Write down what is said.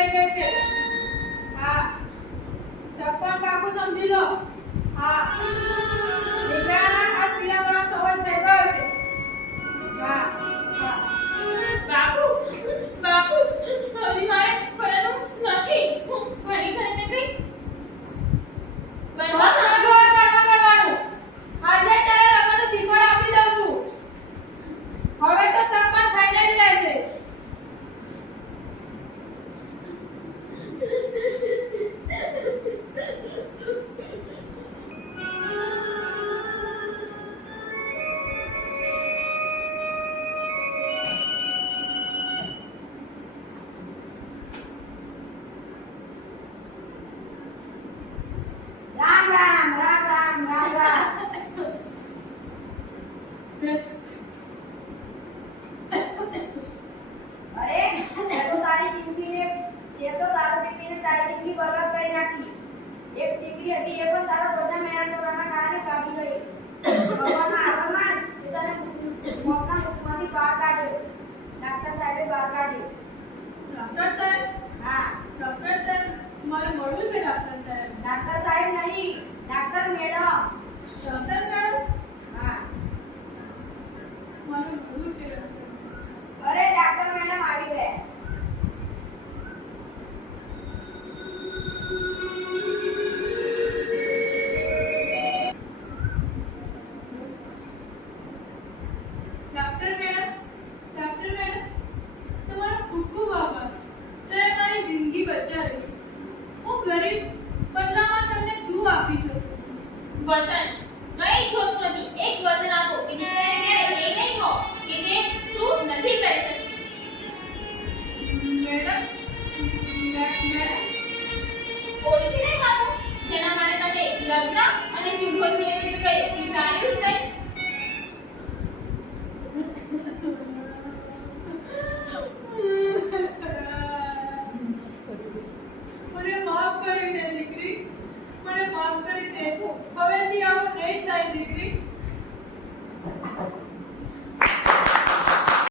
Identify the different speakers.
Speaker 1: થઈ ગઈ છે. હા. છપ્પન પાકું સમજી લો. હા. દીકરાના હાથ પીલા કરવાનો સંબંધ થઈ ગયો છે. હા. તેની તારી
Speaker 2: જિંદગી બરબાદ કરી નાખી. એક દીકરી હતી એ પણ તારા રોજના મેરા ટોળાના કારણે ભાગી ગઈ. ભગવાનના આવા એ તને મોતના મુખમાંથી બહાર કાઢ્યો. ડાક્ટર સાહેબે બહાર કાઢ્યો.
Speaker 1: ડોક્ટર સાહેબ?
Speaker 2: હા.
Speaker 1: ડોક્ટર સાહેબ મારે મળવું છે ડોક્ટર સાહેબ?
Speaker 2: ડાક્ટર સાહેબ નહીં ડાક્ટર મેડમ.
Speaker 1: ડોક્ટર
Speaker 3: વચન. કઈ જોત નથી. એક વચન આપો. કે દીકરાને ક્યારે એ નહીં કહો કે તે શું નથી કરી શકતી
Speaker 1: મેડમ મેડમ
Speaker 3: ઓળખી નહીં આપો જેના માટે તમે લગ્ન અને છે એમ જ કઈ વિચાર્યું જ